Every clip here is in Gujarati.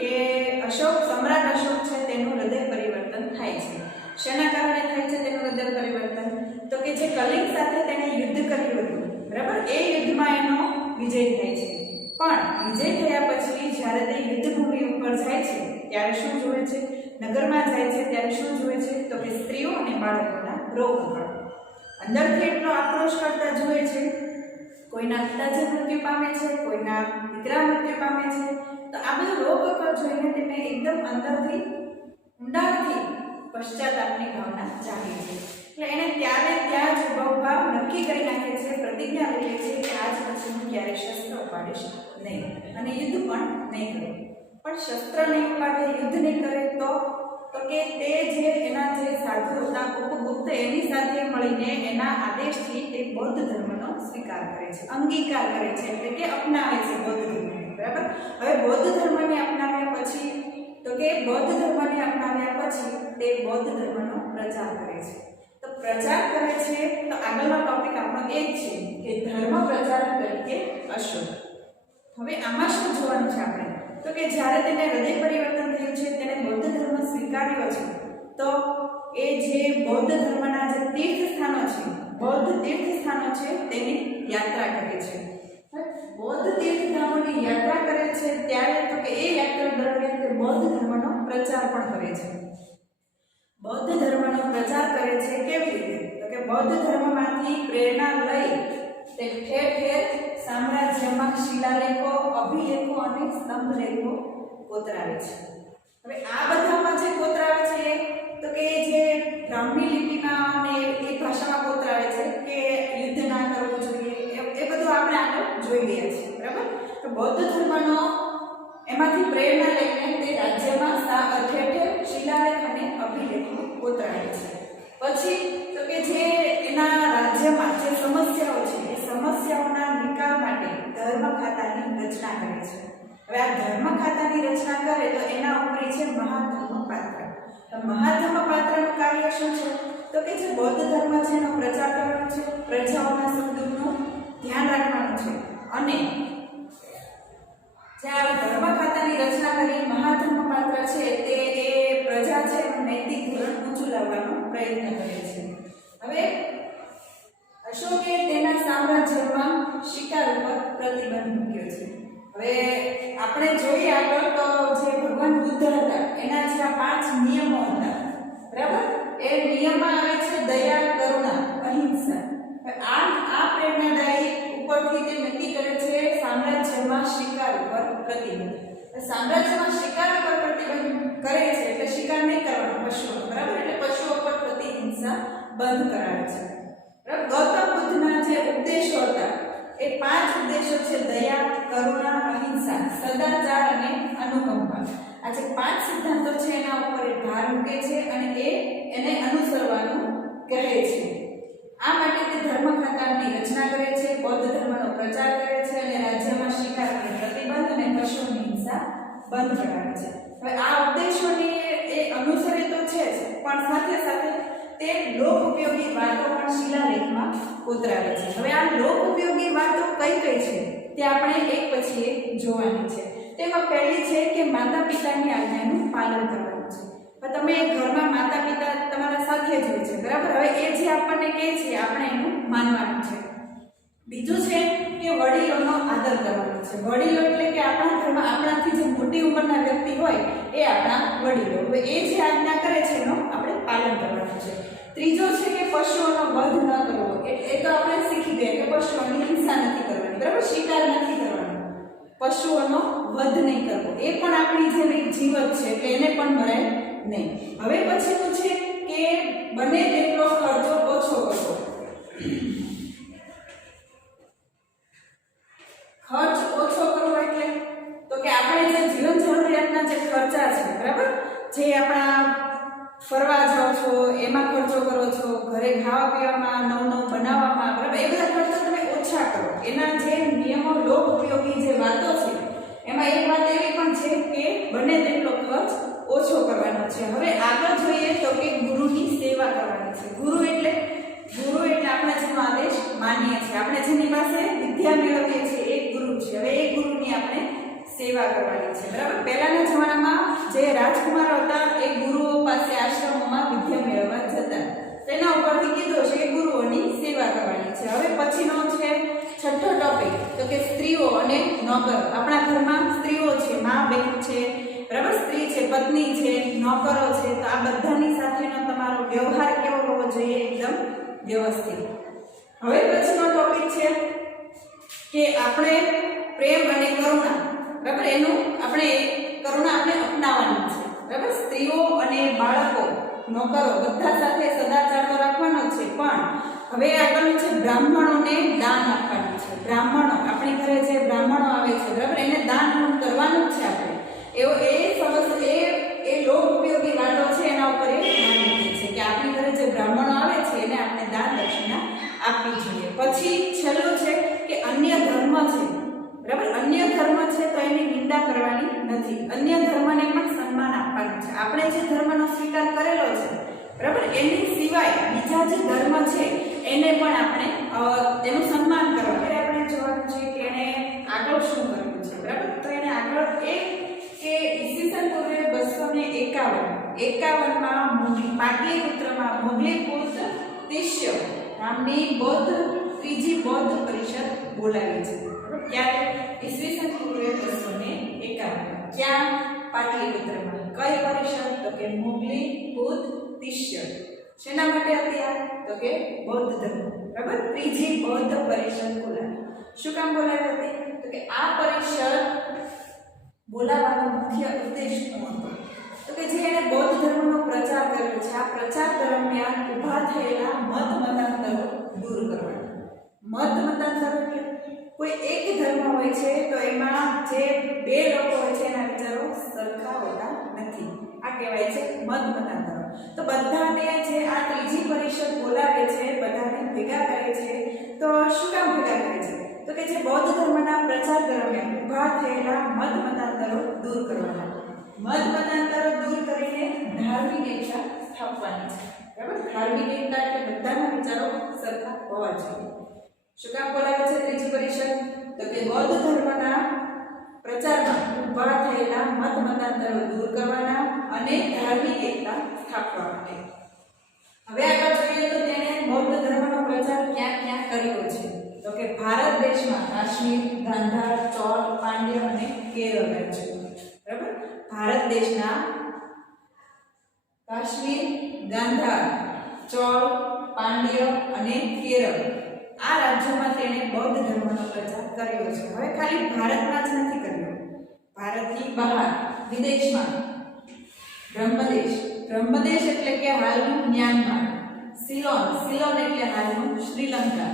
કે સમ્રાટ અશોક છે તેનું હૃદય પરિવર્તન થાય છે. શેના કારણે થાય છે તેનું હૃદય પરિવર્તન? તો કે જે કલિંગ સાથે તેણે યુદ્ધ કર્યું હતું, બરાબર, એ યુદ્ધમાં એનો વિજય થાય છે. પણ વિજય થયા પછી જ્યારે તે યુદ્ધભૂમિ ઉપર જાય છે ત્યારે શું જુએ છે? નગરમાં જાય છે ત્યારે શું જુએ છે? તો કે સ્ત્રીઓ અને બાળકોના રોગકળ. અંદરથી એટલો આક્રોશ કરતા જુએ છે. કોઈના પિતાજી મૃત્યુ પામે છે, કોઈના દીકરા મૃત્યુ પામે છે. તો આ બધું રોગકળ જોઈને તેને એકદમ અંદરથી ઊંડાણથી પશ્ચાતાપની ભાવના જાગે છે. એટલે એને ત્યારે ત્યાં જ ઉભા નક્કી કરી નાખે છે, પ્રતિજ્ઞા લઈ લે છે કે આજ પછી હું ક્યારે શસ્ત્ર ઉપાડીશ નહીં અને યુદ્ધ પણ નહીં કરું. પણ શસ્ત્ર નહીં ઉપાડે, યુદ્ધ નહીં કરે તો કે તે જે એના જે સાધુ હતા ઉપગુપ્ત એની સાથે મળીને એના આદેશથી તે બૌદ્ધ ધર્મનો સ્વીકાર કરે છે, અંગીકાર કરે છે, એટલે કે અપનાવે છે બૌદ્ધ ધર્મને. બરાબર. હવે બૌદ્ધ ધર્મને અપનાવ્યા પછી તો કે બૌદ્ધ ધર્મને અપનાવ્યા પછી તે બૌદ્ધ ધર્મનો પ્રચાર કરે છે. તો પ્રચાર કરે છે તો આગળનો ટોપિક આપણો એ જ છે કે ધર્મ પ્રચાર તરીકે અશોક. હવે આમાં શું જોવાનું છે આપણે? તો કે જ્યારે તેને હૃદય પરિવર્તન થયું છે, તેને બૌદ્ધ ધર્મ સ્વીકાર્યો છે, તો એ જે બૌદ્ધ ધર્મના જે તીર્થ સ્થાનો છે, બૌદ્ધ તીર્થ સ્થાનો છે તેની યાત્રા કરે છે. બૌદ્ધ તીર્થધામોની યાત્રા કરે છે ત્યારે તો કે એ યાત્રા દરમિયાન તે બૌદ્ધ ધર્મનો પ્રચાર પણ કરે છે. બૌદ્ધ ધર્મનો પ્રચાર કરે છે કેવી રીતે? તો કે બૌદ્ધ ધર્મમાંથી પ્રેરણા લઈ તે ઠેર ઠેર સામ્રાજ્યમાં શિલાલેખો, અભિલેખો અને સ્તંભલેખો કોતરાવે છે. હવે આ બધામાં જે કોતરાવે છે તો કે જે બ્રાહ્મી લિપિમાં અને એ ભાષામાં કોતરાવે છે કે યુદ્ધ ના કરવું જોઈએ, એ બધું આપણે આગળ જોઈ ગયા છીએ. બરાબર. તો બૌદ્ધ ધર્મનો એમાંથી પ્રેરણા લઈને તે રાજ્યમાં ઠેર ઠેર શિલાલેખ અને અભિલેખો કોતરાવે છે. પછી તો કે જે એના રાજ્યમાં જે સમસ્યાઓ છે એ સમસ્યાઓના નિકાલ માટે ધર્મ ખાતાની રચના કરે છે. હવે આ ધર્મ ખાતાની રચના કરે તો એના ઉપર છે મહાધર્મપાત્ર. તો મહાધર્મપાત્રનું કાર્ય શું છે? તો કે જે બૌદ્ધ ધર્મ છે એનો પ્રચાર કરવાનો છે, પ્રજાઓના સુખ-દુઃખનું ધ્યાન રાખવાનું છે અને જે આ ધર્મ ખાતાની રચના કરી મહાધર્મપાત્ર છે તે એ પ્રજા છે એનું નૈતિક ધોરણ ઊંચું લાવવાનો પ્રયત્ન કરે છે. હવે અશોકે તેના સામ્રાજ્યમાં શિકાર ઉપર પ્રતિબંધ મૂક્યો છે. હવે આપણે જોઈએ આગળ તો જે ભગવાન બુદ્ધ હતા એના જે 5 નિયમો હતા, બરાબર, એ નિયમમાં આવે છે દયા, કરુણા, અહિંસા. આ પ્રેરણાદાયી ઉપરથી તે નક્કી કરે છે સામ્રાજ્યમાં શિકાર ઉપર પ્રતિબંધ. સામ્રાજ્યમાં શિકાર ઉપર પ્રતિબંધ કરે છે એટલે શિકાર નહીં કરવાનો પશુઓ, બરાબર, એટલે પશુઓ પર પ્રતિહિંસા બંધ કરાવે છે. બરાબર. ગૌતમ બુદ્ધના જે ઉપદેશો હતા એ 5 ઉપદેશો છે: દયા, કરુણા, અહિંસા, સદાચાર અને અનુકંપા. આ જે 5 સિદ્ધાંતો છે એના ઉપર એ ભાર મૂકે છે અને એને અનુસરવાનું કહે છે. આ માટે તે ધર્મ ખાતાની રચના કરે છે, બૌદ્ધ ધર્મનો પ્રચાર કરે છે અને રાજ્યમાં શિકાર પર પ્રતિબંધ અને પશુઓની હિંસા બંધ કરાવે છે. હવે આ ઉપદેશોની એ અનુસરે તો છે જ, પણ સાથે સાથે તે લોક ઉપયોગી વાતો પણ શિલાલેખમાં કોતરાવે છે. હવે આ લોક ઉપયોગી વાતો કઈ કઈ છે તે આપણે એક પછી એક જોવાની છે. તેમાં પહેલી છે કે માતા પિતાની આજ્ઞાનું પાલન કરવાનું છે. તમે ઘરમાં માતા પિતા તમારા સાથે જ હોય છે, બરાબર. હવે એ જે આપણને કહે છે આપણે એનું માનવાનું છે. બીજું છે કે વડીલોનો આદર કરવાનો છે. વડીલો એટલે કે આપણા ઘરમાં આપણાથી જે મોટી ઉંમરના વ્યક્તિ હોય એ આપણા વડીલો. હવે એ જે આજ્ઞા કરે છે એનો આપણે પાલન કરવાનું છે. ત્રીજો છે કે પશુઓનો વધ ન કરવો. એ તો આપણે શીખી ગયા કે પશુઓની હિંસા નથી કરવાની, બરાબર, શિકાર નથી કરવાનો, પશુઓનો વધ નહીં કરવો. એ પણ આપણી જેમ એક જીવત છે એટલે એને પણ મરાય નહીં. હવે પછીનું છે કે બને તેટલો ખર્ચો ઓછો કરવો. ખર્ચ ઓછો કરવો એટલે તો કે આપણે જે જીવન જરૂરિયાતના જે ખર્ચા છે, બરાબર, જે આપણા ફરવા જાઓ છો એમાં ખર્ચો કરો છો, ઘરે ખાવા પીવામાં, નવું બનાવવામાં, બરાબર, એ બધા ખર્ચો તમે ઓછા કરો. એના જે નિયમો, લોક ઉપયોગી જે વાતો છે એમાં એક વાત એવી પણ છે કે બને તેટલો ખર્ચ ઓછો કરવાનો છે. હવે આગળ જોઈએ તો કે ગુરુની સેવા કરવાની છે. ગુરુ એટલે આપણે જેનો આદેશ માનીએ છીએ, આપણે જેની પાસે વિદ્યા મેળવીએ છીએ એ ગુરુ છે. હવે એ ગુરુની આપણે સેવા કરવાની છે, બરાબર. પહેલાના જમાનામાં જે રાજકુમારો હતા એ ગુરુઓ પાસે આશ્રમોમાં વિદ્યા મેળવવા જતા. તેના ઉપરથી કીધું છે કે ગુરુઓની સેવા કરવાની છે. હવે પછીનો છે છઠ્ઠો ટોપિક, તો કે સ્ત્રીઓ અને નોકરો. આપણા ઘરમાં સ્ત્રીઓ છે, મા બહેન છે, બરાબર, સ્ત્રી છે, પત્ની છે, નોકરો છે. તો આ બધાની સાથેનો તમારો વ્યવહાર કેવો હોવો જોઈએ? એકદમ વ્યવસ્થિત. હવે પછીનો ટોપિક છે કે આપણે પ્રેમ અને કરુણા, બરાબર, એનું આપણે કરુણા આપણે અપનાવવાનું છે, બરાબર. સ્ત્રીઓ અને બાળકો, નોકરો બધા સાથે સદાચાર તો રાખવાનો છે, પણ હવે આગળનું છે બ્રાહ્મણોને દાન આપવાનું છે. બ્રાહ્મણો, આપણી ઘરે જે બ્રાહ્મણો આવે છે, બરાબર, એને દાન કરવાનું જ છે આપણે. એવો એ લોક ઉપયોગી વાતો છે, એના ઉપર એ ધ્યાન મૂકે છે કે આપણી ઘરે જે બ્રાહ્મણો આવે છે એને આપણે દાન દક્ષિણા આપવી જોઈએ. પછી છેલ્લું છે કે અન્ય ધર્મ છે, બરાબર, અન્ય ધર્મ છે તો એની નિંદા કરવાની નથી. અન્ય ધર્મને પણ સન્માન આપવાનું છે. આપણે જે ધર્મનો સ્વીકાર કરેલો છે, બરાબર, એની સિવાય બીજા જે ધર્મ છે એને પણ આપણે તેનું સન્માન કરવાનું. આપણે જોવાનું છે કે એને આગળ શું કરવું છે, બરાબર. તો એને આગળ એક કે ઈસવીસન પૂર્વે 251 પાટલીપુત્રમાં મોગલીપુત્ર તિષ્ય નામની ત્રીજી બૌદ્ધ પરિષદ બોલાવી છે. ક્યારે? ઈસવીસન પૂર્વે 251. ક્યાં? પાટલીપુત્રમાં. કઈ પરિષદ? તો કે મોગલીપુત્ર તિષ્ય. શેના માટે હતી આ? તો કે બૌદ્ધ ધર્મ, બરાબર, ત્રીજી બૌદ્ધ પરિષદ બોલાવી. શું કામ બોલાવી હતી? તો કે આ પરિષદ બોલાવવાનો મુખ્ય ઉદ્દેશ શું હતો? તો કે જે એને બૌદ્ધ ધર્મનો પ્રચાર કર્યો છે, આ પ્રચાર દરમિયાન ઊભા થયેલા મતાંતરો દૂર કરવાના. મતાંતરો એટલે કોઈ એક ધર્મ હોય છે તો એમાં જે બે લોકો હોય છે એના વિચારો સરખા હોતા નથી. આ કહેવાય છે મતાંતરો. તો બધાને જે આ ત્રીજી પરિષદ બોલાવે છે, બધાને ભેગા કરે છે. તો શું કામ ભેગા કરે છે? તો કે જે બૌદ્ધ ધર્મના પ્રચાર દરમિયાન ઊભા થયેલા મતાંતરો દૂર કરવાના. મતાંતરો દૂર કરીને ધાર્મિક એકતા સ્થાપવાની છે, બરાબર. ધાર્મિક એકતા એટલે બધાના વિચારો સરખા હોવા જોઈએ. શું કામ બોલાવે છે ત્રીજી પરિષદ? તો કે બૌદ્ધ ધર્મના પ્રચારમાં ઊભા થયેલા મતાંતરો દૂર કરવાના અને ધાર્મિક એકતા સ્થાપવા માટે. હવે આગળ જોઈએ તો તેણે બૌદ્ધ ધર્મનો પ્રચાર ક્યાં ક્યાં કર્યો છે? તો કે ભારત દેશમાં કાશ્મીર, ગાંધાર, ચોલ, પાંડ્ય અને કેરળ રાજ્યો, બરાબર. ભારત દેશના કાશ્મીર, ગાંધાર, ચોલ, પાંડ્ય અને કેરળ આ રાજ્યોમાં તેણે બૌદ્ધ ધર્મનો પ્રચાર કર્યો છે. હવે ખાલી ભારતમાં જ નથી કર્યો, ભારતની બહાર વિદેશમાં બ્રહ્મદેશ એટલે કે હાલનું મ્યાનમાર, સિલોન એટલે હાલનું શ્રીલંકા,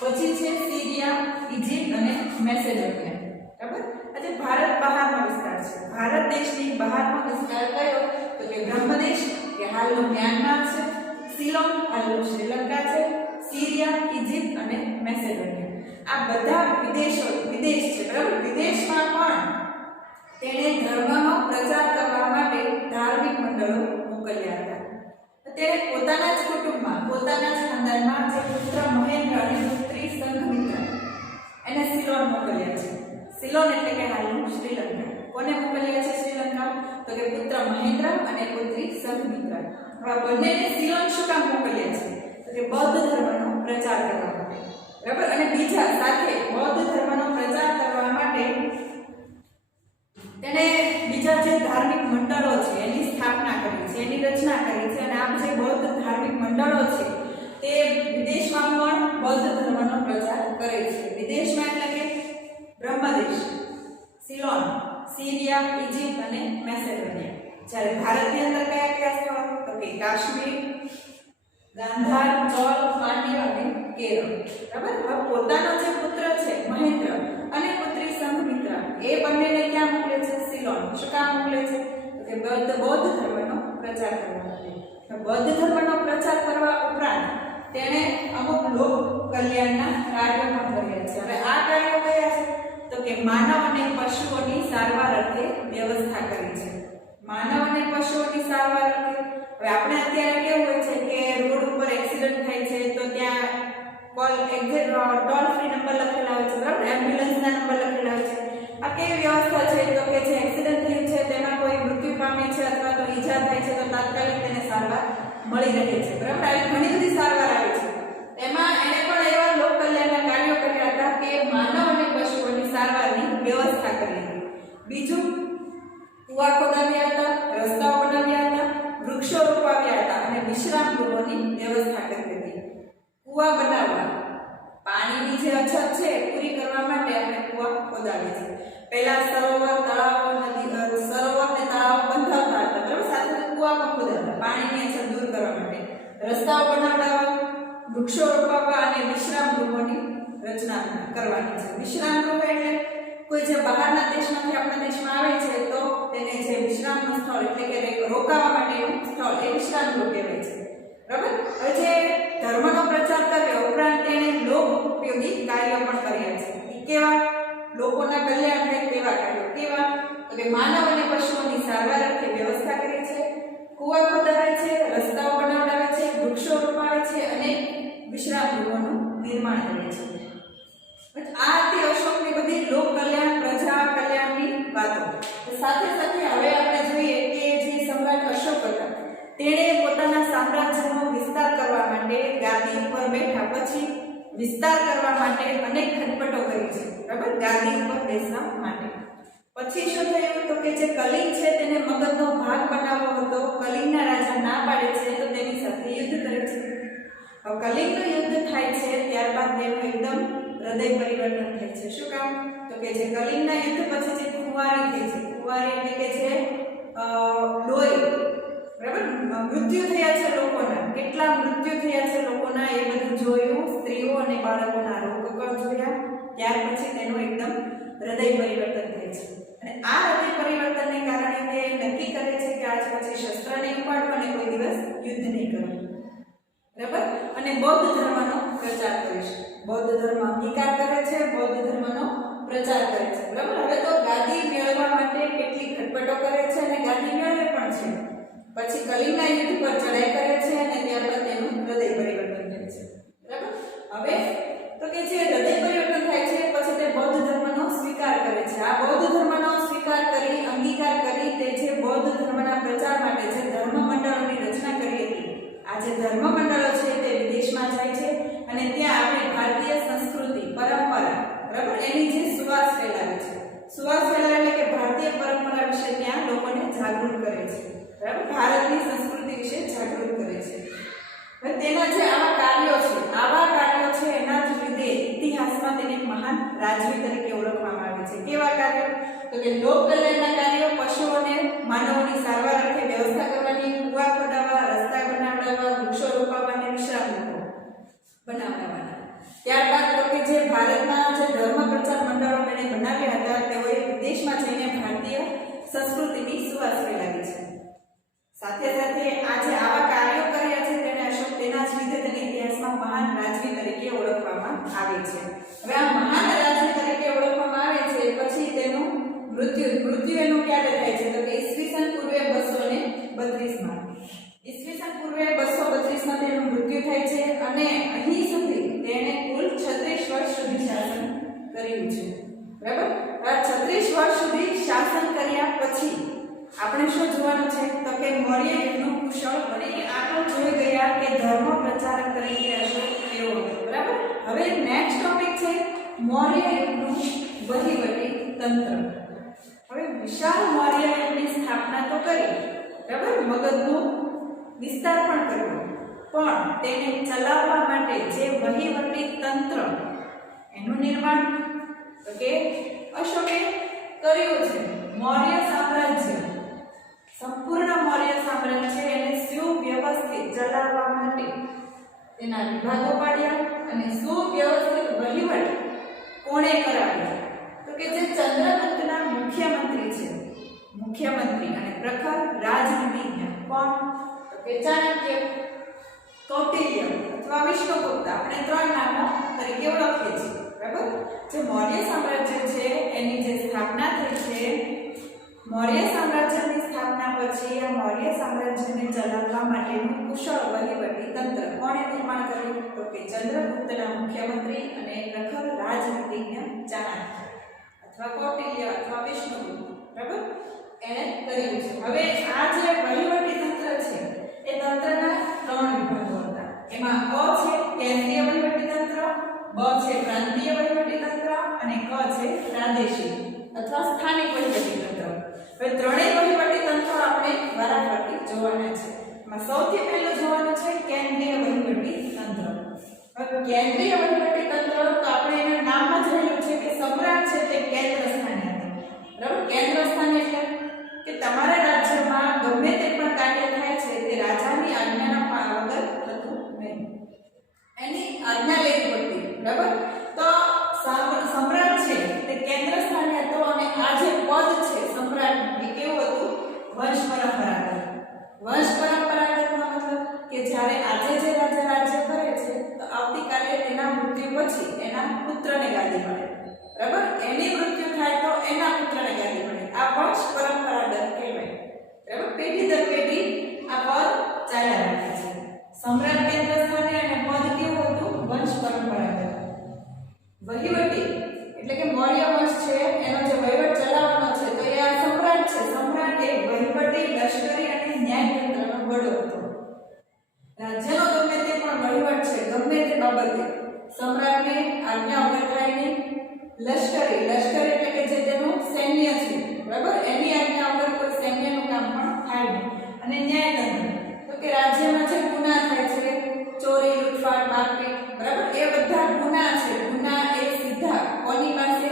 પછી છે સિરિયા, ઇજિપ્ત અને મેસેડોનિયા, બરાબર. આજે ભારત બહારનો વિસ્તાર છે. ભારત દેશની બહારનો વિસ્તાર કયો? તો કે બ્રહ્મદેશ કે હાલનું મ્યાનમાર છે, સિલોન હાલનું શ્રીલંકા છે, સિરિયા, ઇજિપ્ત અને મેસેડોનિયા. આ બધા વિદેશ છે, બરાબર. વિદેશમાં પણ તેણે ધર્મનો પ્રચાર કરવા માટે ધાર્મિક મંડળો મોકલ્યા હતા. તેણે પોતાના જ કુટુંબમાં, પોતાના જ ખાનદાનમાં જે પુત્ર મહેન્દ્ર અને પુત્રી સંઘમિત્રા એને સિલોન મોકલ્યા છે. સિલોન એટલે કે હાલનું શ્રીલંકા. કોને મોકલ્યા છે શ્રીલંકા? તો કે પુત્ર મહેન્દ્ર અને પુત્રી સંઘમિત્રા. હવે બંનેને સિલોન શું કામ મોકલ્યા છે? તો કે બૌદ્ધ ધર્મનો પ્રચાર કરવા માટે, બરાબર. અને બીજા સાથે બૌદ્ધ ધર્મનો પ્રચાર કરવા માટે તેણે બીજા જે ધાર્મિક મંડળો છે એની સ્થાપના કરી છે, એની રચના કરી છે. અને આ જે બૌદ્ધ ધાર્મિક મંડળો છે તે વિદેશમાં પણ બૌદ્ધ ધર્મનો પ્રચાર કરે છે. વિદેશમાં એટલે કે બ્રહ્મદેશ, સિલોન, સિરિયા, ઇજિપ્ત અને મેસેડોનિયા. જ્યારે ભારતની અંદર કયા કયા સ્થળો? તો કે કાશ્મીર, ગાંધાર, ચોલ, પાંડ્ય અને કેરળ, બરાબર. હવે પોતાનો જે પુત્ર છે મહેન્દ્ર અને પુત્રી સંઘમિત્રા એ બંનેને ક્યાં મોકલે છે? સિલોન. શું કામ મોકલે છે? તો કે બૌદ્ધ ધર્મનો પ્રચાર કરવા માટે. બૌદ્ધ ધર્મનો પ્રચાર કરવા ઉપરાંત તેણે અમુક લોક કલ્યાણના કાર્યો પણ કર્યા છે. હવે આ કાર્યો કયા છે? તો કે માનવ અને પશુઓની સારવાર અર્થે વ્યવસ્થા કરી છે. માનવ અને પશુઓની સારવાર અર્થે હવે આપણે અત્યારે કેવું હોય છે કે રોડ ઉપર એક્સિડન્ટ થાય છે તો ત્યાં ટોલ ફ્રી નંબર લખેલા હોય છે, બરાબર. એમ્બ્યુલન્સના નંબર લખેલા હોય છે. આ કેવી વ્યવસ્થા છે? તો કે જે એક્સિડન્ટ થયું છે તેમાં કોઈ મૃત્યુ પામે મળી રહે છે, બરાબર. આવી ઘણી બધી સારવાર આવે છે. એમાં એને પણ એવા લોક કલ્યાણના કાર્યો કર્યા હતા કે માનવ અને પશુઓની સારવારની વ્યવસ્થા કરી હતી. બીજું, કુવા ખોદાવ્યા હતા, રસ્તાઓ બનાવ્યા હતા, વૃક્ષો રોપાવ્યા હતા અને વિશ્રામ ગૃહોની વ્યવસ્થા કરી હતી. કુવા બનાવવા, પાણીની જે અછત છે પૂરી કરવા માટે આપણે કુવા ખોદાવીએ છીએ. પહેલા સરોવર, તળાવો, નદી, સરોવર ને તળાવ બંધાવતા હતા, બરાબર. સાથે કુવા પણ ખોદાવતા પાણીની અછત દૂર કરવા માટે. રસ્તાઓ બનાવવા, વૃક્ષો રોપાવવા અને વિશ્રામ ગૃહોની રચના કરવાની છે. વિશ્રામ ગૃહ એટલે કોઈ જે બહારના દેશમાંથી આપણા દેશમાં આવે છે તો તેને જે વિશ્રામનું સ્થળ એટલે કે રોકાવા માટેનું સ્થળ એ વિશ્રામ ગૃહ કહેવાય છે, બરાબર. હવે જે ધર્મનો પ્રચાર કર્યો ઉપરાંત તેણે લોક ઉપયોગી કાર્યો પણ કર્યા છે. કેવા? લોકોના કલ્યાણ થાય તેવા કાર્યો. કેવા? તો કે માનવ અને પશુઓની સારવાર અર્થે વ્યવસ્થા કરી છે, કુવા ખોદાવે છે, રસ્તાઓ બનાવડાવે છે, વૃક્ષો રોપાવે છે અને વિશ્રામ ગૃહોનું નિર્માણ કરે છે. આ હતી અશોકની બધી લોક કલ્યાણ, પ્રજા કલ્યાણની વાતો. સાથે સાથે હવે આપણે જોઈએ કે જે સમ્રાટ અશોક હતા તેણે પોતાના સામ્રાજ્યનો વિસ્તાર કરવા માટે ગાદી ઉપર બેઠા પછી વિસ્તાર કરવા માટે અનેક ખટપટો કરી છે, બરાબર. ગાદી ઉપર બેસવા માટે. પછી શું થયું તો કે જે કલિંગ છે તેને મગધનો ભાગ બનાવવો હતો. કલિંગના રાજા ના પાડે છે તો તેની સાથે યુદ્ધ કરે છે. હવે કલિંગનું યુદ્ધ થાય છે ત્યારબાદ તેનું એકદમ હૃદય પરિવર્તન થાય છે. શું કામ? તો કે જે કલિંગના યુદ્ધ પછી જે કુંવારી થઈ છે, કુંવારી એટલે કે જે લોહી, બરાબર, મૃત્યુ થયા છે લોકોના, કેટલા મૃત્યુ થયા છે લોકોના એ બધું જોયું. સ્ત્રીઓ અને બાળકોના રોગકળ જોયા. ત્યાર પછી તેનું એકદમ હૃદય પરિવર્તન થાય છે. અને આ હૃદય પરિવર્તનને કારણે તે નક્કી કરે છે કે આજ પછી શસ્ત્ર નહીં ઉપાડવું અને કોઈ દિવસ યુદ્ધ નહીં કરવું, બરાબર. અને બૌદ્ધ ધર્મનો પ્રચાર કરે છે. બૌદ્ધ ધર્મ અંગીકાર કરે છે, બૌદ્ધ ધર્મનો પ્રચાર કરે છે, બરાબર. હવે તો ગાદી મેળવવા માટે કેટલી ખટપટો કરે છે અને ગાદી મેળવે પણ છે. પછી કલિંગના યુદ્ધ પર ચડાઈ કરે છે અને ત્યારબાદ તેનું હૃદય પરિવર્તન થાય છે, બરાબર. હવે તો કે જે હૃદય પરિવર્તન થાય છે પછી તે બૌદ્ધ ધર્મનો સ્વીકાર કરે છે. આ બૌદ્ધ ધર્મનો સ્વીકાર કરી, અંગીકાર કરી તે જે બૌદ્ધ ધર્મના પ્રચાર માટે જે ધર્મ મંડળોની રચના કરી હતી, આ જે ધર્મ મંડળો છે તે વિદેશમાં જાય છે અને ત્યાં આપણી ભારતીય સંસ્કૃતિ, પરંપરા, બરાબર, એની જે સુવાસ ફેલાવે છે. સુવાસ ફેલાવે એટલે કે ભારતીય પરંપરા વિશે ત્યાં લોકોને જાગૃત કરે છે, બરાબર. ભારતની સંસ્કૃતિ વિશે જાગૃત કરે છે. હવે તેના જે આવા કાર્યો છે એના જ લીધે ઇતિહાસમાં તેને મહાન રાજવી તરીકે ઓળખવામાં આવે છે. કેવા કાર્યો? તો કે લોક કલ્યાણના કાર્યો, પશુઓને માનવોની સારવાર અર્થે વ્યવસ્થા કરવાની, કુવા ખોદાવવા, રસ્તા બનાવડાવવા, વૃક્ષો રોપાવવા અને વિશ્રામ ગૃહો બનાવવાના. ત્યારબાદ તો કે જે ભારતમાં જે ધર્મ પ્રચાર મંડળો તેને બનાવ્યા હતા તેઓએ વિદેશમાં જઈને ભારતીય સંસ્કૃતિની સુવાસ ફેલાવી છે. સાથે સાથે આ જે આવા કાર્યો કર્યા છે તેને અશોક તેના જ લીધે તેને ઇતિહાસમાં મહાન રાજવી તરીકે ઓળખવામાં આવે છે. હવે આ મહાન રાજવી તરીકે ઓળખવામાં આવે છે પછી તેનું મૃત્યુ એનું ક્યારે થાય છે તો કે ઈસવીસન પૂર્વે 232 માં. ઈસવીસન પૂર્વે 232 માં તેનું મૃત્યુ થાય છે અને અહીં સુધી તેણે કુલ 36 વર્ષ સુધી શાસન કર્યું છે, બરાબર. આ 36 વર્ષ સુધી શાસન કર્યા પછી આપણે શું જોવાનું છે તો કે મૌર્ય યુગનું કુશળ અને આગળ જોઈ ગયા કે ધર્મ પ્રચારક તરીકે અશોક કેવો હતો, બરાબર. હવે નેક્સ્ટ ટોપિક છે મૌર્ય યુગનું વહીવટી તંત્ર. હવે વિશાળ મૌર્ય યુગની સ્થાપના તો કરી, બરાબર, મગધનો વિસ્તાર પણ કર્યો, પણ તેને ચલાવવા માટે જે વહીવટી તંત્ર એનું નિર્માણ તો કે અશોકે કર્યું છે. મૌર્ય સામ્રાજ્ય, સંપૂર્ણ મૌર્ય સામ્રાજ્ય એને સુવ્યવસ્થિત ચલાવવા માટે તેના વિભાગો પાડ્યા અને સુવ્યવસ્થિત વહીવટ કોણે કરાવ્યો તો કે જે ચંદ્રગુપ્તના મુખ્યમંત્રી છે, મુખ્યમંત્રી અને પ્રખર રાજનીતિજ્ઞ કોણ તો કે ચાણક્ય, કૌટિલ્ય અથવા વિષ્ણુગુપ્ત, આપણે ત્રણ નામો તરીકે ઓળખીએ છીએ, બરાબર. જે મૌર્ય સામ્રાજ્ય છે એની જે સ્થાપના થઈ છે, મૌર્ય સામ્રાજ્યની સ્થાપના પછી આ મૌર્ય સામ્રાજ્યને ચલાવવા માટેનું કુશળ વહીવટી તંત્ર કોણે નિર્માણ કર્યું તો કે ચંદ્રગુપ્તના મુખ્યમંત્રી અને પ્રખર રાજનીતિજ્ઞ ચાણક્ય અથવા કૌટિલ્ય અથવા વિષ્ણુગુપ્ત, બરાબર, એણે કર્યું છે. હવે આ જે વહીવટી તંત્ર છે એ તંત્રના એમાં અ છે કેન્દ્રીય વહીવટી તંત્ર, બ છે પ્રાંતીય વહીવટી તંત્ર અને ક છે પ્રાદેશિક અથવા સ્થાનિક વહીવટી તંત્ર. હવે ત્રણેય વહીવટી તંત્રો આપણે વારાફરતી જોવાના છે. એમાં સૌથી પહેલું જોવાનું છે કેન્દ્રીય વહીવટી તંત્ર. હવે કેન્દ્રીય વહીવટી તંત્ર તો આપણે એના નામમાં જ રહેલું છે કે સમ્રાટ છે તે કેન્દ્ર સ્થાને હતો. બરાબર, કેન્દ્ર સ્થાન એટલે કે તમારા રાજ્યમાં ગમે તે પણ કાર્ય થાય છે તે રાજાની આજ્ઞાના વગર થતું નહીં, એની આજ્ઞા લેવી પડતી. બરાબર, તો સમ્રાટ છે તે કેન્દ્ર સ્થાને હતો અને આ જે પદ છે સમ્રાટ એ કેવું હતું? વંશ પરંપરાગત. વંશ પરંપરાગતનો મતલબ કે જ્યારે આજે જે રાજા રાજ્ય કરે છે તો આવતીકાલે તેના મૃત્યુ પછી એના પુત્રને ગાદી મળે. બરાબર, એની મૃત્યુ થાય તો એના પુત્રને ગાદી મળે. આ વંશ પરંપરાગત કહેવાય. બરાબર, પેઢી દર પેઢી આ પદ ચાલ્યા રાખે છે. સમ્રાટ કેન્દ્ર સ્થાને અને પદ કેવું હતું? વંશ પરંપરાગત. વહીવટી એટલે કે મૌર્ય વંશ છે એનો જે વહીવટ ચલાવવાનો છે તો એ આ સમ્રાટ છે. સમ્રાટ એ વહીવટી, લશ્કરી અને ન્યાયતંત્રનો વડો હતો. રાજ્યનો ગમે તે પણ વહીવટ છે ગમે તે બાબતે સમ્રાટને આજ્ઞા વગર થાય નહીં. લશ્કરી એટલે કે જે તેનું સૈન્ય છે, બરાબર, એની આજ્ઞા વગર કોઈ સૈન્યનું કામ પણ થાય નહીં. અને ન્યાયતંત્ર તો કે રાજ્યમાં જે ગુના થાય છે, ચોરી, લૂંટફાટ, મારપીટ, બરાબર, એ બધા ગુના છે. ગુના એ સીધા કોની પાસે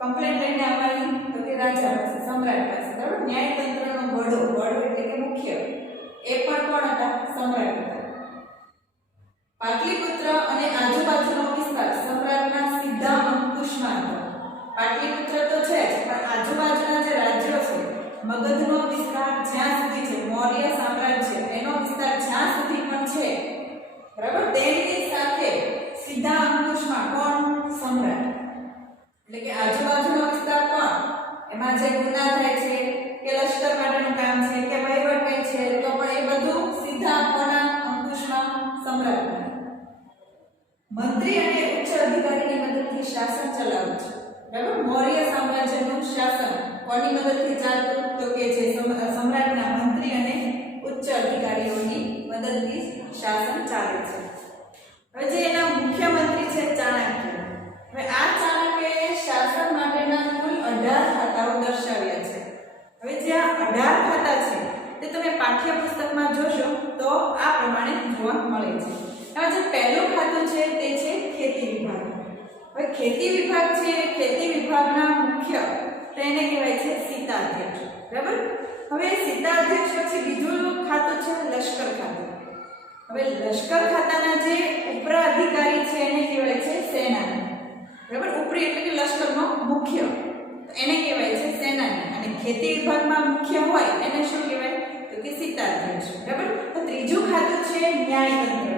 કમ્પ્લેન્ટ લઈને આવવાની? તો કે રાજા પાસે, સમ્રાટ પાસે. બરાબર, ન્યાયતંત્રનો વડો એટલે કે મુખ્ય એ પણ કોણ હતા? સમ્રાટ હતા. પાટલીપુત્ર અને આજુબાજુનો વિસ્તાર સમ્રાટના સીધા અંકુશમાં હતો. પાટલીપુત્ર તો છે જ, પણ આજુબાજુના જે રાજ્યો છે, મગધનો વિસ્તાર જ્યાં સુધી છે, મૌર્ય સામ્રાજ્ય એનો વિસ્તાર જ્યાં સુધી પણ છે, બરાબર, તેની સાથે સીધા અંકુશમાં કોણ? સમ્રાટ. એટલે કે આજુબાજુનો વિસ્તાર કોણ? એમાં જે ગુના થાય છે કે લશ્કર માટેનું કામ છે કે વહીવટ કઈ છે તો પણ એ બધું સીધા કોના અંકુશમાં? સમ્રાટના. મંત્રી અને ઉચ્ચ અધિકારીની મદદથી શાસન ચલાવવું છે. બરાબર, મૌર્ય સામ્રાજ્યનું શાસન કોની મદદથી ચાલતું? તો કે જે સમ્રાટના મંત્રી અને ઉચ્ચ અધિકારીઓની મદદથી શાસન ચાલે છે. હવે જે એના મુખ્યમંત્રી છે ચાણક્ય. હવે આ ચાણક્યએ શાસન માટેના કુલ 18 ખાતાઓ દર્શાવ્યા છે. હવે જે આ 18 ખાતા છે તે તમે પાઠ્યપુસ્તકમાં જોશો તો આ પ્રમાણે જોવા મળે છે. હવે જે પહેલું ખાતું છે તે છે ખેતી વિભાગ. હવે ખેતી વિભાગ છે, ખેતી વિભાગના મુખ્ય તેને કહેવાય છે સીતાધ્યક્ષ. બરાબર, હવે સીતાધ્યક્ષ પછી બીજું ખાતું છે લશ્કર ખાતું. હવે લશ્કર ખાતાના જે ઉપરાધિકારી છે એને કહેવાય છે સેનાની. બરાબર, ઉપરી એટલે કે લશ્કરનો મુખ્ય એને કહેવાય છે સેનાની. અને ખેતી વિભાગમાં મુખ્ય હોય એને શું કહેવાય? તો કે સીતાધ્યક્ષ. બરાબર, તો ત્રીજું ખાતું છે ન્યાયતંત્ર.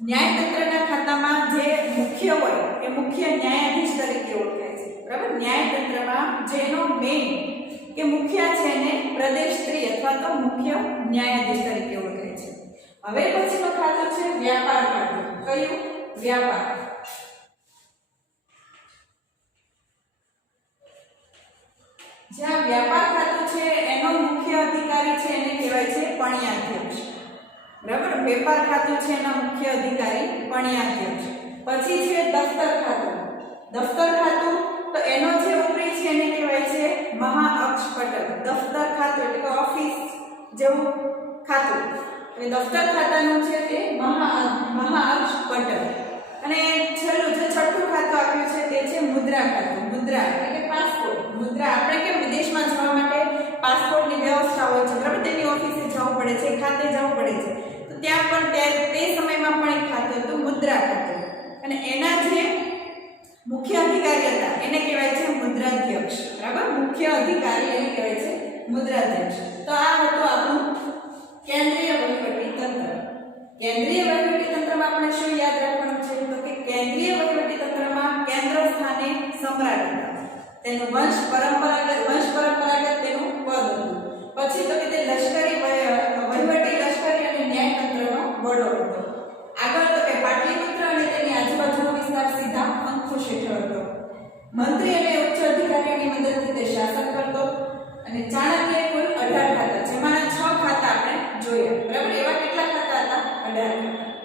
ન્યાયતંત્રના ખાતામાં જે મુખ્ય હોય એ મુખ્ય ન્યાયાધીશ તરીકે ઓળખાય છે. બરાબર, ન્યાયતંત્રમાં જેનો મેઇન કે મુખ્ય છે એને પ્રદેશત્રી અથવા તો મુખ્ય ન્યાયાધીશ તરીકે ઓળખાય છે. હવે પછીનું ખાતું છે વ્યાપાર ખાતું. કયું? વ્યાપાર. જ્યાં વ્યાપાર ખાતું છે એનો મુખ્ય અધિકારી છે એને કહેવાય છે પણ્યાધ્યક્ષ. બરાબર, વેપાર ખાતું છે એના મુખ્ય અધિકારી પણ્યાધ્યક્ષ. પછી છે દફતર ખાતું. દફતર ખાતું તો એનો જે ઉપરી છે એને કહેવાય છે મહાઅક્ષપટલ. દફતર ખાતું એટલે કે ઓફિસ જેવું ખાતું. એટલે દફતર ખાતાનું છે તે મહાઅક્ષપટલ. અને છેલ્લું જે છઠ્ઠું ખાતું આપ્યું છે તે છે મુદ્રા ખાતું. મુદ્રા એટલે કે પાસપોર્ટ. મુદ્રા આપણે કેમ વિદેશમાં જવા માટે પાસપોર્ટની વ્યવસ્થા હોય છે, બરાબર, તેની ઓફિસે જવું પડે છે, ખાતે જવું પડે છે, તો ત્યાં પણ તે સમયમાં પણ એક ખાતું હતું મુદ્રા ખાતું. અને એના જે મુખ્ય અધિકારી હતા એને કહેવાય છે મુદ્રાધ્યક્ષ. બરાબર, મુખ્ય અધિકારી એને કહેવાય છે મુદ્રાધ્યક્ષ. તો આ હતું આપણું કેન્દ્રીય વહીવટી તંત્ર. કેન્દ્રીય વહીવટી તંત્રમાં આપણે શું યાદ રાખવાનું છે? તો કે કેન્દ્રીય વહીવટી તંત્રમાં કેન્દ્ર સ્થાને સમ્રાટ હતા. તેનું વંશ પરંપરાગત તેનું પદ હતું. પછી તો કે તે લશ્કરી વહીવટી, લશ્કરી અને ન્યાયતંત્રનો વડો હતો. આગળ તો કે પાટલીપુત્ર અને તેની આજુબાજુનો વિસ્તાર સીધા અંકુશ હેઠળ હતો. મંત્રી અને ઉચ્ચ અધિકારીઓની મદદથી તે શાસન કરતો. અને ચાણક્યએ કુલ 18 ખાતા, જેમાંના 6 ખાતા આપણે જોયા. બરાબર, એવા કેટલા ખાતા હતા? 18 ખાતા.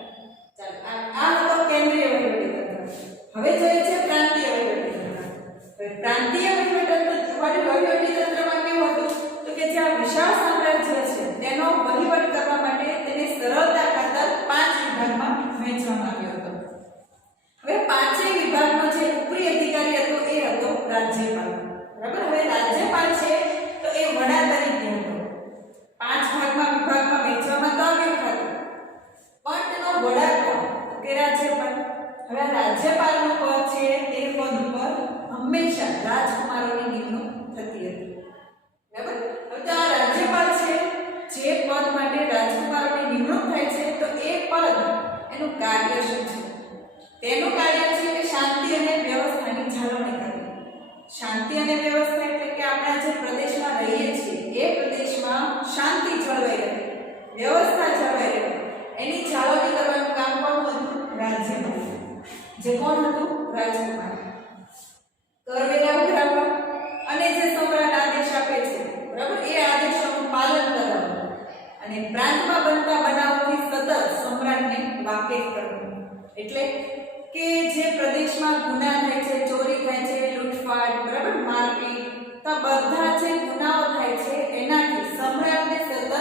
વ્યવસ્થા જળવાઈ રહે એની જાળવણી કરવાનું કામ કોનું હતું? રાજ્યપાલ. જે કોણ હતું? રાજકુમાર. કરવેરા ઉઘરાવવા અને જે સમ્રાટ આદેશ આપે છે, બરાબર, એ આદેશોનું પાલન કરવાનું અને પ્રાંતમાં બનતા બનાવોથી સતત સમ્રાટને વાકેફ કરવાનું. એટલે કે જે પ્રદેશમાં ગુના થાય છે, ચોરી થાય છે, લૂંટફાટ, બરાબર, મારપીટ, તો બધા જે ગુનાઓ થાય છે એનાથી સમ્રાટને સતત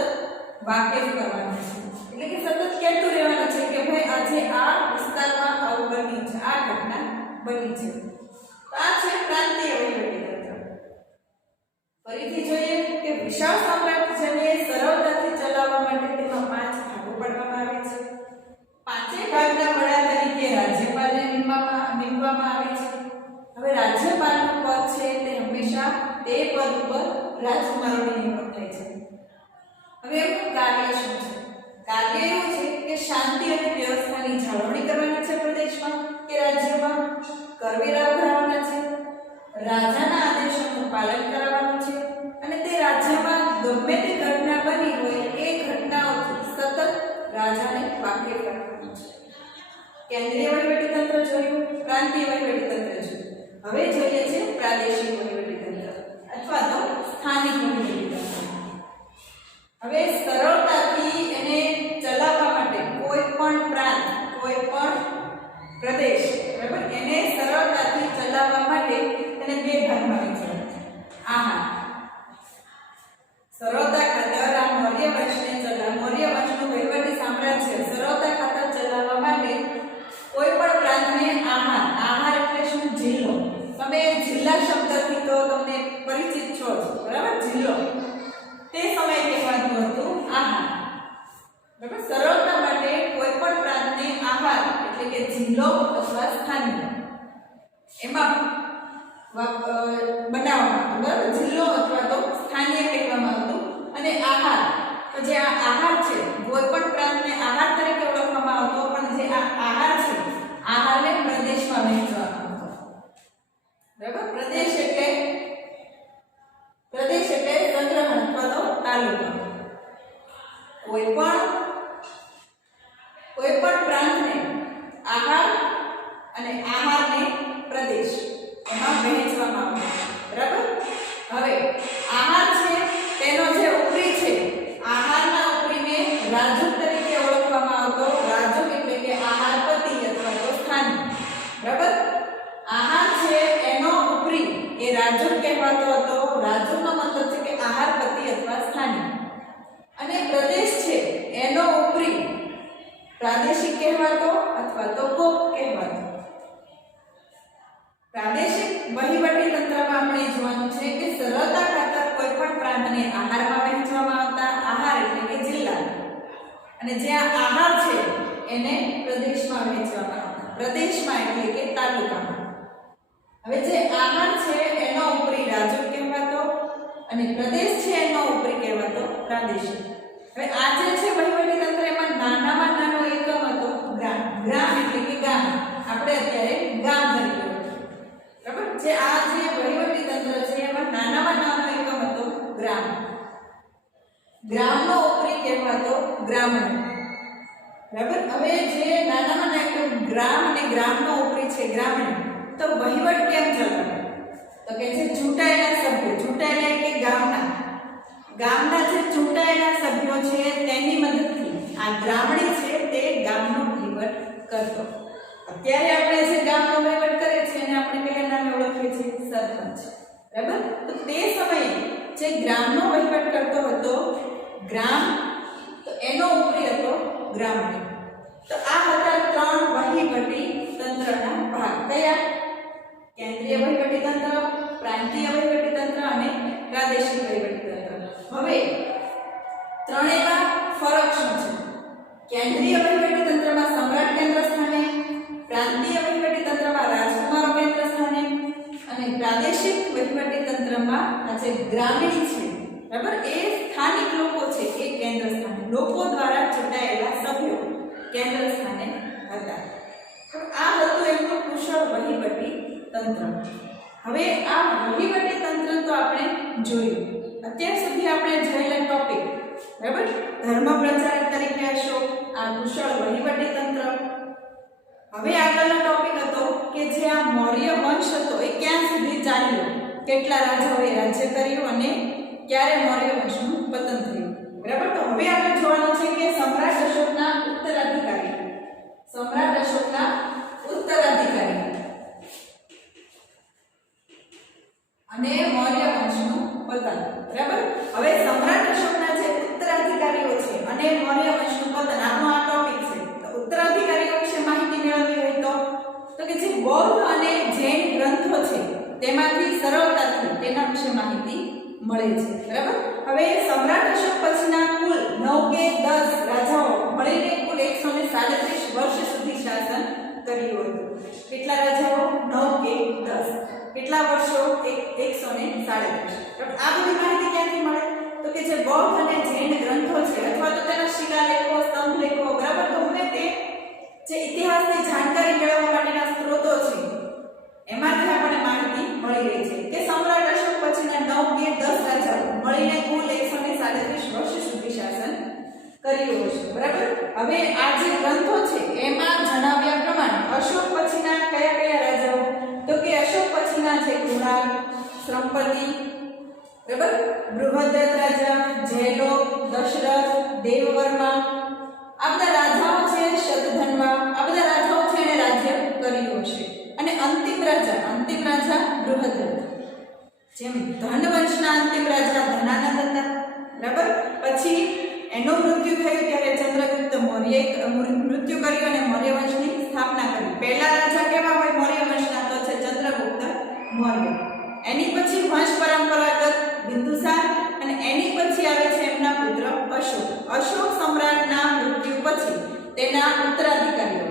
વાકેફ કરવાનો છે. એટલે કે સતત કહેતું રહેવાનું છે કે ભાઈ આજે આ વિસ્તારમાં આવું બન્યું છે, આ ઘટના બની છે. આ છે પ્રાંતીય વહીવટીતંત્ર. ફરીથી જોઈએ કે વિશાળ સામ્રાજ્યને સરળતાથી ચલાવવા માટે તેમાં 5 ભાગો પાડવામાં આવે છે. પાંચેય ભાગના વડા તરીકે રાજ્યપાલને નીમવામાં આવે છે. હવે રાજ્યપાલનું પદ છે તે હંમેશા તે પદ ઉપર રાજકુમારોની નિમણૂક થાય છે. હવે એમનું કાર્ય શું છે? કાર્ય એવું છે કે શાંતિ અને વ્યવસ્થાની જાળવણી કરવાની છે પ્રદેશમાં કે રાજ્યમાં, કરવેરા ઉઘરાવવાના છે, રાજાના આદેશોનું પાલન કરાવવાનું છે અને તે રાજ્યમાં ગમે તે ઘટના બની હોય એ ઘટનાઓથી સતત રાજાને વાકેફ રાખવાનું છે. કેન્દ્રીય વહીવટીતંત્ર જોયું, પ્રાંતીય વહીવટીતંત્ર જોયું. હવે જોઈએ છે પ્રાદેશિક વહીવટીતંત્ર અથવા તો સ્થાનિક વહીવટીતંત્ર. હવે સરળતાથી એને ચલાવવા માટે કોઈ પણ પ્રાંત, કોઈ પણ પ્રદેશ, બરાબર, એને સરળતાથી ચલાવવા માટે તેને બે ભાગમાં વહેંચવાનું છે. આમાં સરળતા ખાતર આ મૌર્ય વંશનું વહીવટી સામ્રાજ્ય સરળતા ખાતર ચલાવવા માટે કોઈ પણ પ્રાંતને આહાર એટલે શું? જિલ્લો. તમે જિલ્લા શબ્દથી તો તમને પરિચિત છો જ, બરાબર, જિલ્લો. તે સમયે કહેવાતું હતું આહાર. બરાબર, સરળતા માટે કોઈ પણ પ્રાંતને આહાર એટલે કે જિલ્લો અથવા સ્થાનીય એમાં બનાવવામાં, બરાબર, જિલ્લો અથવા તો સ્થાનીય કહેવામાં આવતું. અને આહાર, તો જે આ આહાર છે કોઈ પણ પ્રાંતને આહાર તરીકે ઓળખવામાં આવતો, પણ જે આ આહાર છે આહારને પ્રદેશમાં વહેંચવામાં આવતો. બરાબર, પ્રદેશ એટલે સંગ્રહણ અથવા તો તાલુકા. કોઈ પણ પ્રાંતને આહાર અને આહારને પ્રદેશ એમાં વહેંચવામાં આવે. બરાબર, હવે આહાર છે તેનો જે ઉપરી છે, આહારના ઉપરીને રાજુક તરીકે ઓળખવામાં આવતો. રાજુક એટલે કે આહારપતિ અથવા તો સ્થાની. બરાબર, આહાર છે એનો ઉપરી એ રાજુક કહેવાતો હતો. રાજુકનો મતલબ છે કે આહારપતિ અથવા સ્થાની. અને પ્રદેશ છે એનો ઉપરી પ્રાદેશિક કહેવાતો અથવા તો ગોપ કહેવાતો. પ્રાદેશિક વહીવટી તંત્રમાં આપણે જોવાનું છે કે સરળતા ખાતર કોઈ પણ પ્રાંતને આહારમાં વહેંચવામાં આવતા. આહાર એટલે કે જિલ્લા, અને જે આહાર છે એને પ્રદેશમાં વહેંચવામાં આવતા. પ્રદેશમાં એટલે કે તાલુકામાં. હવે જે આહાર છે એનો ઉપરી રાજુક કહેવાતો અને પ્રદેશ છે એનો ઉપરી કહેવાતો પ્રાદેશિક. હવે આ જે છે વહીવટી તંત્ર એમાં નાનામાં નાનો એકમ હતો ગ્રામ. ગ્રામ એટલે કે ગામ. આપણે અત્યારે ગામ તરીકે ઓળખીએ. બરાબર, જે આ જે વહીવટી તંત્ર છે એમાં નાનામાં નાનો એકમ હતો ગ્રામ. ગ્રામનો ઉપરી કહેવાતો ગ્રામણ. બરાબર, હવે જે નાનામાં નાનો ગ્રામ અને ગ્રામનો ઉપરી છે ગ્રામણ, તો વહીવટ કેમ ચલાવે? તો કે છે ચૂંટાયેલા સભ્યો. ચૂંટાયેલા કે ગામના જે ચૂંટાયેલા સભ્યો છે તેની મદદથી આ ગ્રામણી છે તે ગામનો વહીવટ કરતો. અત્યારે આપણે જે ગામનો વહીવટ કરે છે એને આપણે કયા નામે ઓળખીએ છીએ? સરપંચ. બરાબર, તો તે સમયે જે ગ્રામનો વહીવટ કરતો હતો ગ્રામ, તો એનો ઉપરી હતો ગ્રામણી. તો આ હતા 3 વહીવટી તંત્રના ભાગ. કયા? કેન્દ્રીય વહીવટી તંત્ર, પ્રાંતીય વહીવટી તંત્ર અને પ્રાદેશિક વહીવટી તંત્ર. હવે ત્રણેયમાં ફરક શું છે? કેન્દ્રીય વહીવટી તંત્રમાં સમ્રાટ કેન્દ્ર સ્થાને, પ્રાંતીય વહીવટી તંત્રમાં રાજકુમારો કેન્દ્ર સ્થાને અને પ્રાદેશિક વહીવટી તંત્રમાં આ જે ગ્રામીણ છે, બરાબર, એ સ્થાનિક લોકો છે એ કેન્દ્ર સ્થાને. લોકો દ્વારા ચૂંટાયેલા સભ્યો કેન્દ્ર સ્થાને હતા. આ હતું એમનું કુશળ વહીવટી તંત્ર. હવે આ વહીવટી તંત્ર તો આપણે જોયું. અત્યાર સુધી આપણે જોયેલા ટોપિક બરાબર, ધર્મ પ્રચારક તરીકે અશોક, આ કુશળ વહીવટી તંત્ર. હવે આગળનો ટોપિક હતો કે જે આ મૌર્ય વંશ હતો એ ક્યાં સુધી ચાલ્યો, કેટલા રાજાઓએ રાજ્ય કર્યું અને ક્યારે મૌર્ય વંશનું પતન થયું. બરાબર, તો હવે આપણે જોવાનું છે કે સમ્રાટ અશોકના ઉત્તરાધિકારી, સમ્રાટ અશોકના ઉત્તરાધિકારી અને મૌર્ય વંશનું પતન. બરાબર, હવે સમ્રાટ અશોકના જે ઉત્તરાધિકારીઓ છે અને મૌર્ય વંશનું પતન, આનો આ ટોપિક છે. તો ઉત્તરાધિકારીઓ વિશે માહિતી મેળવવી હોય તો કે જે બૌદ્ધ અને જૈન ગ્રંથો છે તેમાંથી સરળતાથી તેના વિશે માહિતી મળે છે. બરાબર, હવે સમ્રાટ અશોક પછીના કુલ 9 કે 10 રાજાઓ મળીને કુલ 137 વર્ષ સુધી શાસન કર્યું હતું. કેટલા રાજાઓ? 9 કે 10. કેટલા વર્ષો? 137. આ બધી માહિતી ક્યાંથી મળે? તો કે જે બૌદ્ધ અને જૈન ગ્રંથો છે અથવા તો તેના શિલાલેખો, સ્તંભલેખો, બરાબર, ગમે તે જે ઇતિહાસની જાણકારી મેળવવા માટેના સ્ત્રોતો છે એમાંથી આપણને માહિતી મળી રહી છે કે સમ્રાટ અશોક પછીના 9 કે 10 રાજાઓ મળીને કુલ 137 વર્ષ સુધી શાસન કર્યું છે. બરાબર, હવે આ જે ગ્રંથો છે એમાં જણાવ્યા પ્રમાણે અશોક પછીના કયા કયા રાજાઓ? તો કે અશોક પછીના છે કૃણાલ, શ્રમપતિ, બરાબર, બૃહદ્રથ રાજા, જયલોક, દશરથ, દેવવર્મા, આ બધા રાજાઓ છે. શતધન્વા, આ બધા રાજાઓ છે એને રાજ્ય કર્યું છે. અને અંતિમ રાજા બૃહદ્રથ, જેમ ધનવંશના અંતિમ રાજા ધનાનંદ હતા. બરાબર, પછી એનું મૃત્યુ થયું ત્યારે ચંદ્રગુપ્ત મૌર્યએ મૃત્યુ કર્યું અને મૌર્ય વંશની સ્થાપના કરી. પહેલા રાજા કેવા હોય મૌર્ય વંશના? તો છે ચંદ્રગુપ્ત મૌર્ય. એની પછી વંશ પરંપરાગત બિંદુસાર અને એની પછી આવે છે એમના પુત્ર અશોક. અશોક સમ્રાટના મૃત્યુ પછી તેના ઉત્તરાધિકારીઓ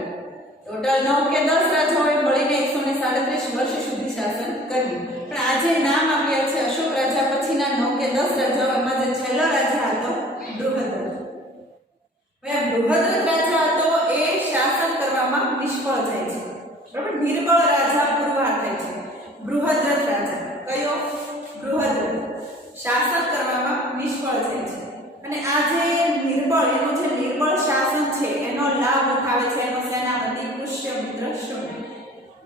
ટોટલ 9 કે 10 રાજાઓએ મળીને 137 વર્ષ સુધી શાસન કર્યું. પણ આ જે નામ આપ્યા છે અશોક રાજા પછીના 9 કે 10 રાજાઓ, એમાં જે છેલ્લો રાજા હતો બૃહદ્રથ. હવે બૃહદ્રથ રાજા હતો એ શાસન કરવામાં નિષ્ફળ જાય છે. બરાબર, નિર્બળ રાજા પુરવાર થાય છે. બૃહદ્રથ રાજા કયો? બૃહદ્રથ શાસન કરવામાં નિષ્ફળ જાય છે અને આ જે નિર્બળ, એનું જે નિર્બળ શાસન છે એનો લાભ ઉઠાવે છે એનો સેનાપતિ પુષ્યમિત્ર શુંગ.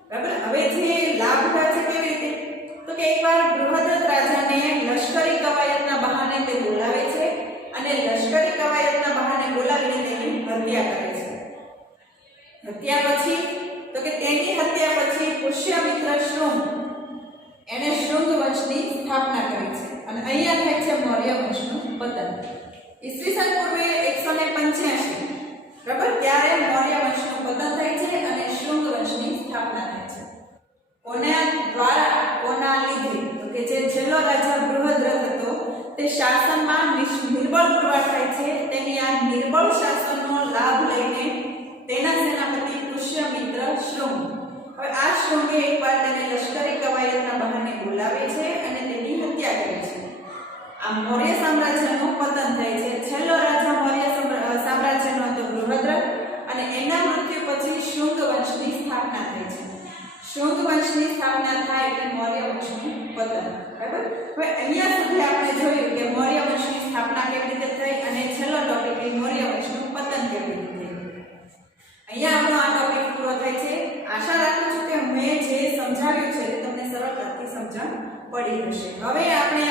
બરાબર, હવે જે લાભ ઉઠાવે છે કેવી રીતે? તો કે એકવાર બૃહદ્રથ રાજાને લશ્કરી કવાયતના બહાને તે બોલાવે છે અને લશ્કરી કવાયતના બહાને બોલાવીને તેની હત્યા કરે છે. હત્યા પછી તો કે તેની હત્યા પછી પુષ્યમિત્ર શુંગ એને શુંગ વંશની સ્થાપના કરી છે અને અહીંયા થાય છે મૌર્ય વંશનું પતન. ઈસવીસન પૂર્વે 185, બરાબર, ત્યારે મૌર્ય વંશનું પતન થાય છે અને શુંગ વંશની સ્થાપના થાય છે. કોના દ્વારા, કોના લીધે? તો કે જે છેલ્લો રાજા બૃહદ્રથ હતો તે શાસનમાં નિર્બળ પુરવાર થાય છે. તેની આ નિર્બળ શાસનનો લાભ લઈને તેના સેનાપતિ પુષ્યમિત્ર શુંગ, હવે આ શુંગે એકવાર તેને લશ્કરી કવાયતના બહાને બોલાવે છે અને તેની હત્યા કરે છે. આ મૌર્ય સામ્રાજ્યનું પતન થાય છે. છેલ્લો રાજા મૌર્ય સામ્રાજ્યનો હતો બૃહદ્રથ અને એના મૃત્યુ પછી શુંગ વંશની સ્થાપના થાય છે. શુંગ વંશની સ્થાપના થાય એટલે મૌર્ય વંશનું પતન. બરાબર, હવે અહીંયા સુધી આપણે જોયું કે મૌર્ય વંશની સ્થાપના કેવી રીતે થઈ અને છેલ્લો ટોપિક એ મૌર્ય વંશનું પતન કેવી રીતે થયું. અહીંયા આપણો આ ટોપિક પૂરો થાય છે. આશા રાખું છું કે મેં જે સમજાવ્યું છે તે તમને સરળતાથી સમજણ પડી હશે. હવે આપણે